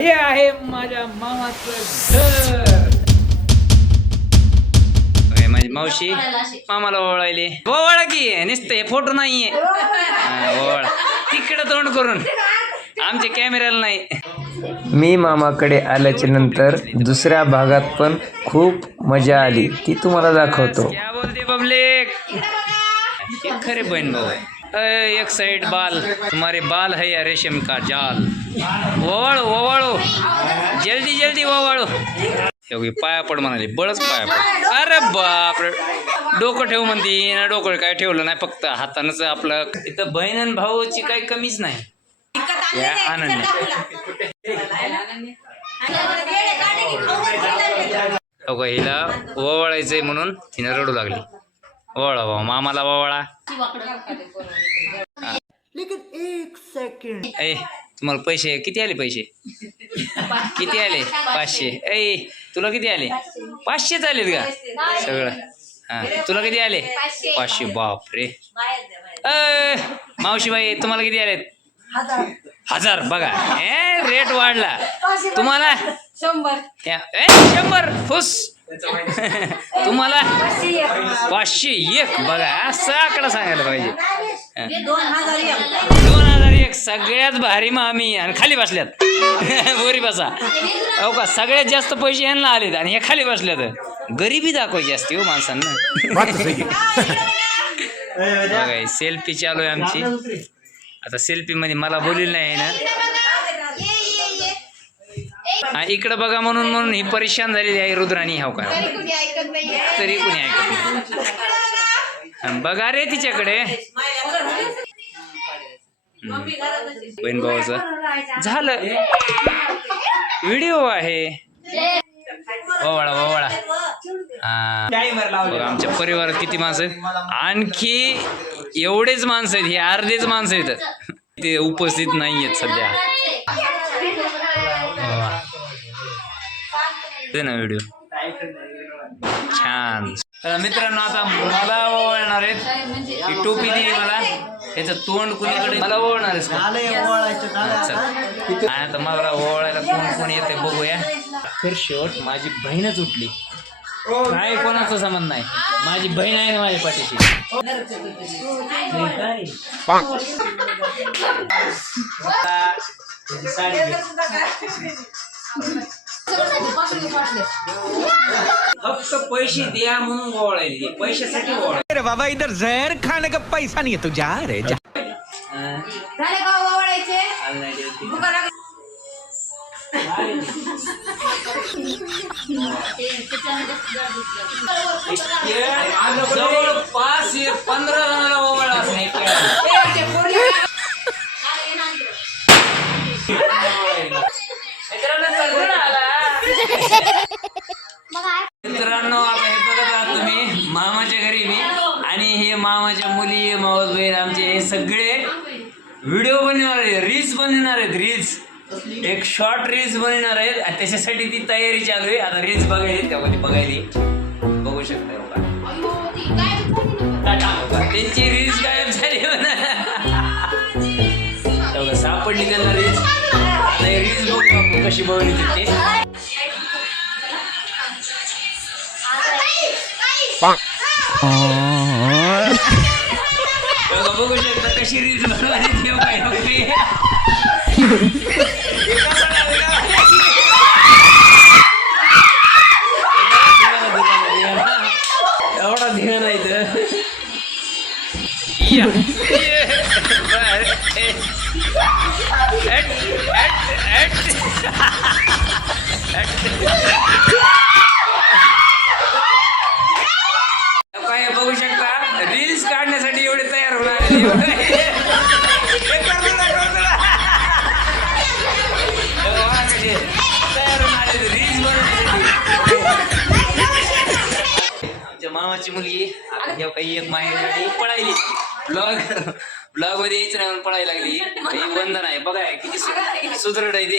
हे आहे माझ्या मामाचं घर. माझी मावशी मामाला ओवाळायले. ओवाळा की नुसतं फोटो नाहीये. ओवाळा तिकडे तोंड करून, आमच्या कॅमेऱ्याला नाही. मी मामाकडे आल्याच्या नंतर दुसऱ्या भागात पण खूप मजा आली, ती तुम्हाला दाखवतो. क्या बोलते पब्लिक, खरे बहन भाऊ आहे. एक साइड बाल, तुम्हारे बाल है या रेशम का जाल. ओवाळो ओवाळो, जल्दी जल्दी ओवाळो. एवढी पाया पड म्हणाली, बळच पाया पड. अरे बापरे, डोकं ठेव म्हणती ना, डोकं काय ठेवलं नाही, फक्त हातानंच आपलं. इथं बहीण आणि भाऊची काही कमीच नाही. या आनंद हिला ओवाळायचंय म्हणून हिनं रडू लागली. ओवाळा भाऊ, मामाला ओवाळा. एक सेकंड. ए तुम्हाला पैसे किती आले? पैसे किती आले? 500. ए तुला किती आले? 500 आलेत का सगळं? हा, तुला किती आले? 500. बाप रे. मावशीबाई तुम्हाला किती आलेत? 1000. बघा रेट वाढला. तुम्हाला 100 फुस. तुम्हाला 501. बघा असा आकडा सांगायला पाहिजे. 2001. सगळ्यात भारी मामी आणि खाली बसल्यात. वरी बसा हो का, सगळ्यात जास्त पैसे यांना आलेत आणि हे खाली बसल्यात. गरिबी दाखवायची असते हो माणसांना. बघा सेल्फी चालू आहे आमची. आता सेल्फी मध्ये मला बोललेलं नाही ना. इकडं बघा म्हणून ही परेशान झालेली आहे रुद्राणी. हो का, तरी कुणी ऐकत नाही. बघा रे तिच्याकडे. बहीण भावाचं झालं, व्हिडिओ आहे. ओवाळा ओवाळा. आमच्या परिवारात किती माणसं आहेत? आणखी एवढेच माणसं आहेत, हे अर्धेच माणसं आहेत ते उपस्थित नाही आहेत सध्या. ते ना व्हिडिओ छान. मित्रांनो आता मला ओवाळणार आहेत. ही टोपी दिली मला, याचं तोंड कुणीकडे, मला ओवाळणार आहेस का? आणि आता मला ओवाळायला कोण येते बघूया. तर शेवट माझी बहीणच उठली. काय कोणाचा संबंध नाही, माझी बहीण आहे ना माझ्या पाठीशी. फक्त पैसे द्या म्हणून ओवाळायची, पैशासाठी ओवाळायची. अरे बाबा इधर जहर खाने का पैसा नाही, तू जा रे जा. जवळपास 15 जणांना ओवाळा असं. मित्रांनो आता हे बघत आहात तुम्ही, मामाच्या घरी मी आणि हे मामाच्या मुली, मावस बहीण आमचे, हे सगळे व्हिडिओ बनवणार आहेत, रील्स बनवणार आहेत. रील्स, एक शॉर्ट रील्स बनवणार आहेत आणि त्याच्यासाठी ती तयारी चालू आहे. आता रील्स बघायली, त्यामध्ये बघायली बघू शकता. त्यांची रील्स गायब झाली म्हणा, सापडली त्यांना रील्स. रील्स बघू आपण कशी बनवली ते. बघू शकता कशी रील्स बनवायची. एवढा ध्यान आहे तर काय बघू शकता, रील्स काढण्यासाठी एवढे तयार होणार. आमच्या मामाची मुलगी आता हे काही एक माहिती पळायली. ब्लॉग मध्ये यायचं नाही पळायला लागली. ही वंदन आहे बघा किती सुदृढ आहे ते.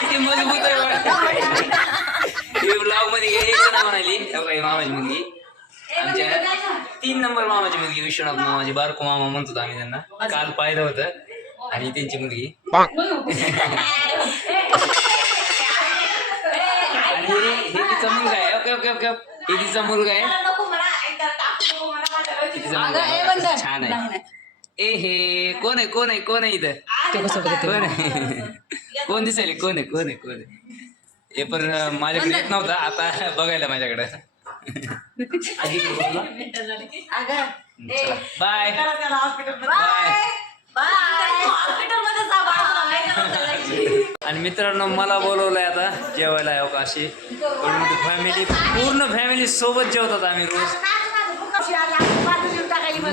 किती मजबूत आहे. ब्लॉग मध्ये यायचं ना म्हणाली. काही मामाची मुलगी, आमच्या 3 नंबर मामाची मुलगी, विश्वनाथ मामाची बारको मामा म्हणतो आम्ही त्यांना. काल पाहिलं होतं आणि त्यांची मुलगी आणि हे तिचा मुलगा आहे. ओके ओके ओके हे तिचा मुलगा आहे. तिचा मुलगा आहे. छान आहे. ए हे कोण आहे कोण आहे कोण आहे इथं कोण आहे कोण दिसेल कोण आहे कोण आहे कोण आहे हे पण माझ्याकडे येत नव्हता आता बघायला माझ्याकडे. बाय आणि मित्रांनो मला बोलवलंय आता जेवायला हो का अशी फॅमिली पूर्ण फॅमिली सोबत जेवतात आम्ही रोज.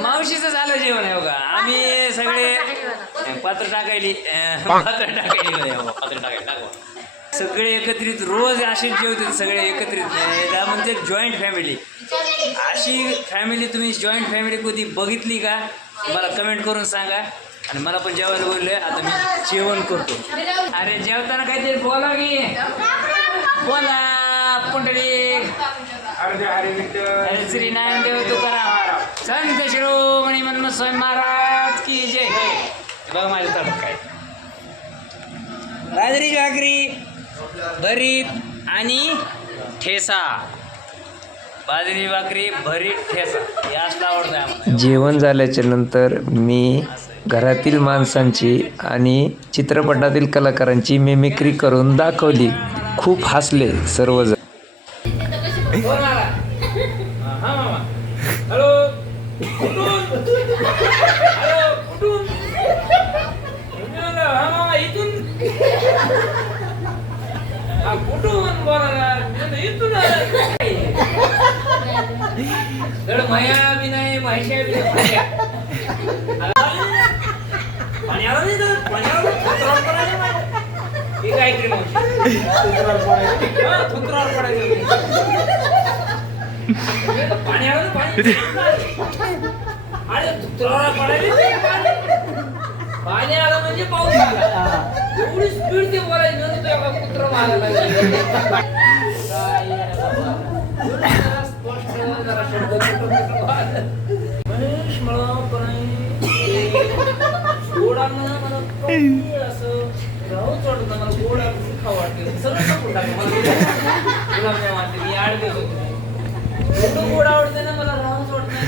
मावशीचं झालं जेवण आहे बघा आम्ही सगळे पात्र टाकायली सगळे एकत्रित रोज असे जेवतात सगळे एकत्रित म्हणजे जॉईंट फॅमिली. अशी फॅमिली तुम्ही जॉईंट फॅमिली कधी बघितली का मला कमेंट करून सांगा. आणि मला पण जेवायला बोलले आता मी जेवण करतो. अरे जेवताना काहीतरी बोला की बोला पुंडलिक श्री नारायणदेव तुकाराम संत शिरोमणी मनमथ स्वामी महाराज की जय. बघा माझ्या तडक काय बाजरी भाकरी भरीत आणि ठेसा. बाजरी भाकरी भरीत ठेसा हे असलं आवडतं आम्हाला. जेवण झाल्याच्या नंतर मी घरातील माणसांची आणि चित्रपटातील कलाकारांची मिमिक्री करून दाखवली. खूप हसले सर्वजण. हॅलो कुठून माया बी नाही माहिती बी पाणी आलं म्हणजे पाऊस आला एवढी स्पीड ते बोलायचं कुत्र मारायला मनीष मला गोडा मला असं राहूच वाटत मला गोड खाऊ वाटते सगळं टाकून गुलाबजाम वाटते आड देतो गोड आवडते ना मला राहूच वाटत नाही.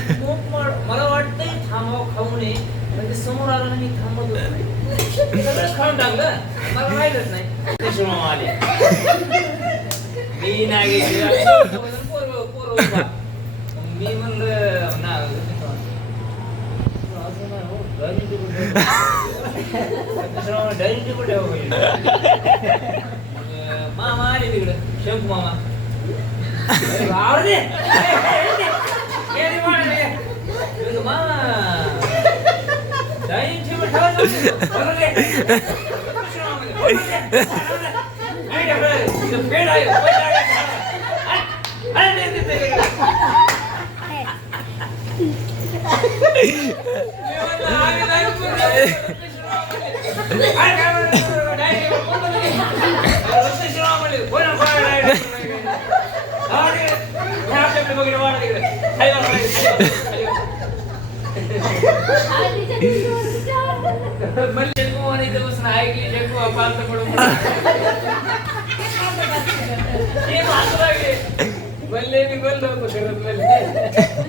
मला वाटतंय थांबावं खाऊ नये म्हणजे समोर आलं ना मी थांबत होत नाही सगळं खाऊन टाकलं मला माहीतच नाही त्याच्यामुळे आले मी नाही मी म्हणलं ना डायरेक्ट कुठे मामा आले तिकडे शंभू मामा आवडते मामा डायनिंग टेबल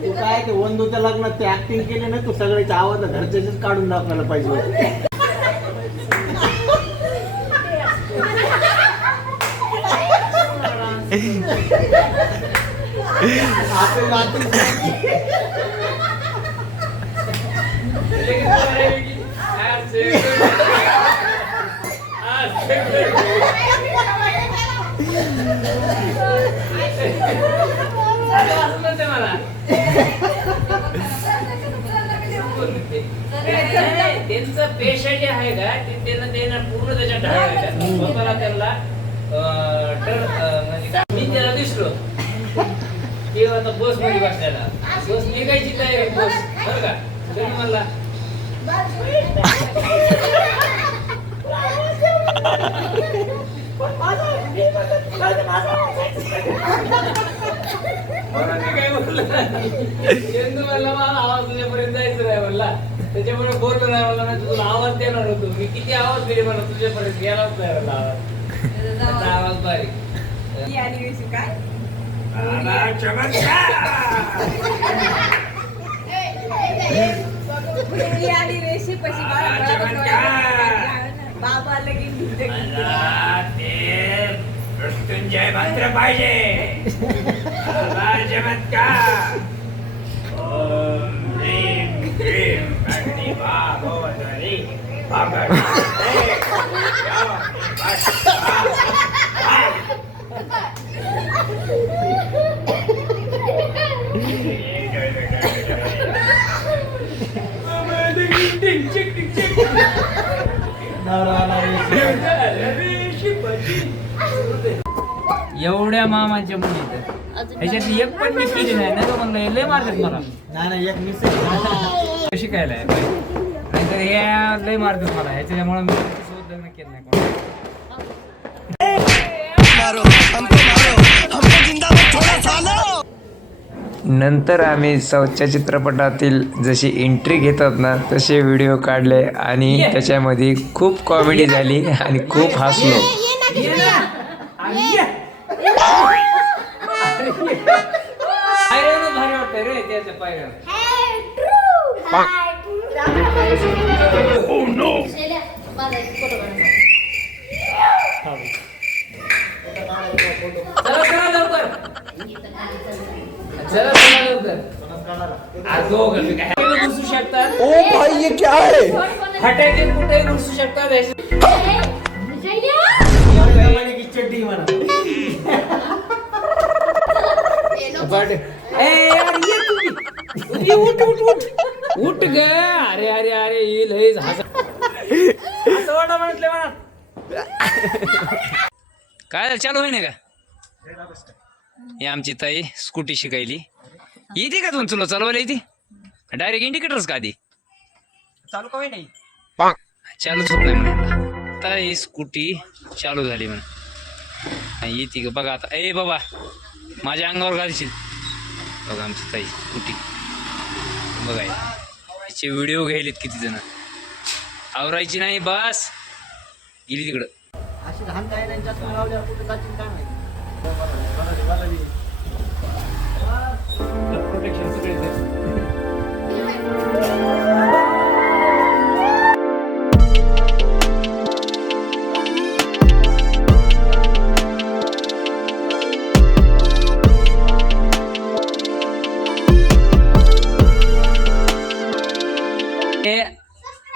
तू काय ते वंदूच्या लग्नात ते ऍक्टिंग केले ना तू सगळ्याच्या आवाज घरच्याच काढून दाखवायला पाहिजे. त्यांचं पेशा जे आहे का त्यांना पूर्ण त्याच्या ढाळला त्यांना मी त्याला दिसलो ते आता बस मध्ये बसल्याला बस निघायची तयारी बस बरं का तरी मला आवाज तुझ्यापर्यंत जायचं नाही म्हणला त्याच्यामुळे बोललो नाही मला नाही तुला आवाज देणार होतो मी किती आवाज दिले मला तुझ्यापर्यंत गेलाच नाही मला आवाज त्याचा आवाज बारीक काय बाबा लगीन मृत्युंजय मंत्र पाहिजे चमत्कार ओम ह्रीं क्लीं गणपती एवढ्या मामाच्या मुली ह्याच्यात एक पण मी केली नाही ना तो म्हणलं लय मारतात मला नाही एक मिस शिकायला नाही तर हे लय मारतात मला ह्याच्यामुळे मी सोबत लग्न केलं नाही कोणाला. नंतर आम्ही साऊथच्या चित्रपटातील जशी एंट्री घेतात ना तसे व्हिडिओ काढले आणि त्याच्यामध्ये खूप कॉमेडी झाली आणि खूप हसलो. भारी वाटतं रे त्याच्या पायऱ्या घुसू शकतात. ओ भाई ये क्या है हटायचे कुठे घुसू शकतात. की चड्डी म्हणा उठ उठ उठ उठ ग अरे अरे अरे येईल हे असं वाटा म्हटले म्हणा काय चालू होईना का. हे आमची ताई स्कूटी शिकायली येते का तुम तुला चालवायला येते डायरेक्ट इंडिकेटरच का आधी चालू का नाही चालूच होत नाही म्हणा. ताई स्कूटी चालू झाली म्हणा येते का बघा आता. ए बाबा माझ्या अंगावर घालशील बघा आमची ताई स्कूटी बघाय तिचे व्हिडिओ घ्यायलेत किती जण आवरायची नाही बस गेली तिकडं. अशी घाण काय त्यांच्यात लावल्यावर कुठे जातील काय माहिती. प्रोटेक्शन सगळे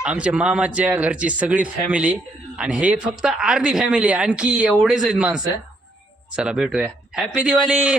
आमच्या मामाच्या घरची सगळी फॅमिली आणि हे फक्त अर्धी फॅमिली आणखी एवढेच आहेत माणसं. चला भेटूया. हॅपी दिवाळी.